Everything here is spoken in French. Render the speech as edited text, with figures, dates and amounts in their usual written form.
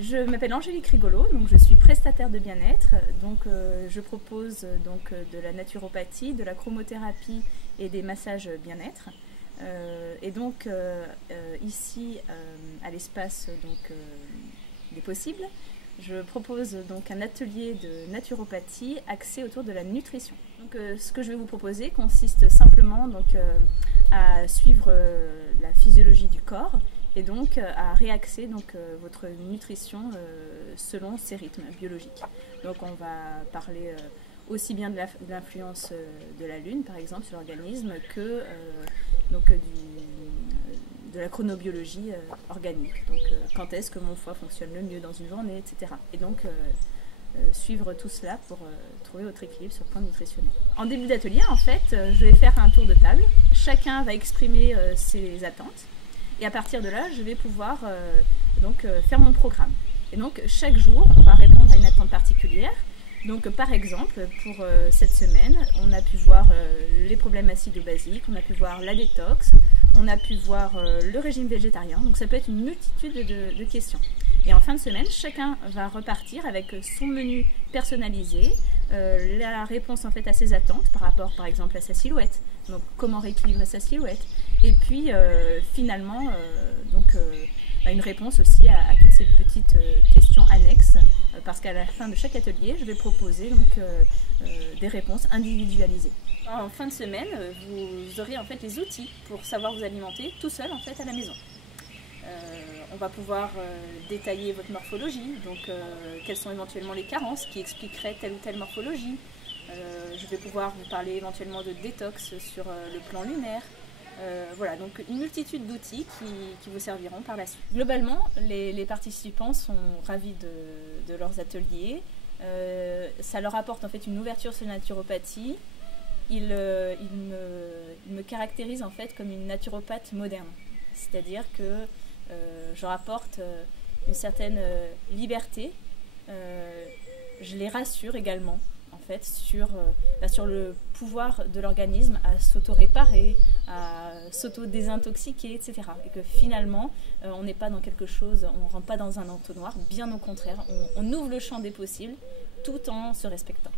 Je m'appelle Angélique Rigolo, donc je suis prestataire de bien-être. Donc je propose de la naturopathie, de la chromothérapie et des massages bien-être. Ici à l'espace des possibles, je propose donc un atelier de naturopathie axé autour de la nutrition. Donc ce que je vais vous proposer consiste simplement à suivre la physiologie du corps et donc à réaxer votre nutrition selon ses rythmes biologiques. Donc on va parler aussi bien de l'influence de la lune par exemple sur l'organisme que de la chronobiologie organique. Donc quand est-ce que mon foie fonctionne le mieux dans une journée, etc. Et donc suivre tout cela pour trouver votre équilibre sur le plan nutritionnel. En début d'atelier, en fait, je vais faire un tour de table. Chacun va exprimer ses attentes. Et à partir de là, je vais pouvoir faire mon programme. Et donc, chaque jour, on va répondre à une attente particulière. Donc, par exemple, pour cette semaine, on a pu voir les problèmes acido-basiques, on a pu voir la détox, on a pu voir le régime végétarien. Donc, ça peut être une multitude de questions. Et en fin de semaine, chacun va repartir avec son menu personnalisé, la réponse en fait à ses attentes par rapport par exemple à sa silhouette, donc comment rééquilibrer sa silhouette, et puis finalement une réponse aussi à toutes ces petites questions annexes, parce qu'à la fin de chaque atelier, je vais proposer des réponses individualisées. En fin de semaine, vous aurez en fait les outils pour savoir vous alimenter tout seul en fait à la maison. On va pouvoir détailler votre morphologie, donc quelles sont éventuellement les carences qui expliqueraient telle ou telle morphologie. Je vais pouvoir vous parler éventuellement de détox sur le plan lunaire. Voilà, donc une multitude d'outils qui vous serviront par la suite. Globalement, les participants sont ravis de leurs ateliers. Ça leur apporte en fait une ouverture sur la naturopathie. Ils me caractérisent en fait comme une naturopathe moderne. C'est-à-dire que je leur apporte une certaine liberté. Je les rassure également en fait, sur le pouvoir de l'organisme à s'auto-réparer, à s'auto-désintoxiquer, etc. Et que finalement, on n'est pas dans quelque chose, on ne rentre pas dans un entonnoir, bien au contraire, on ouvre le champ des possibles tout en se respectant.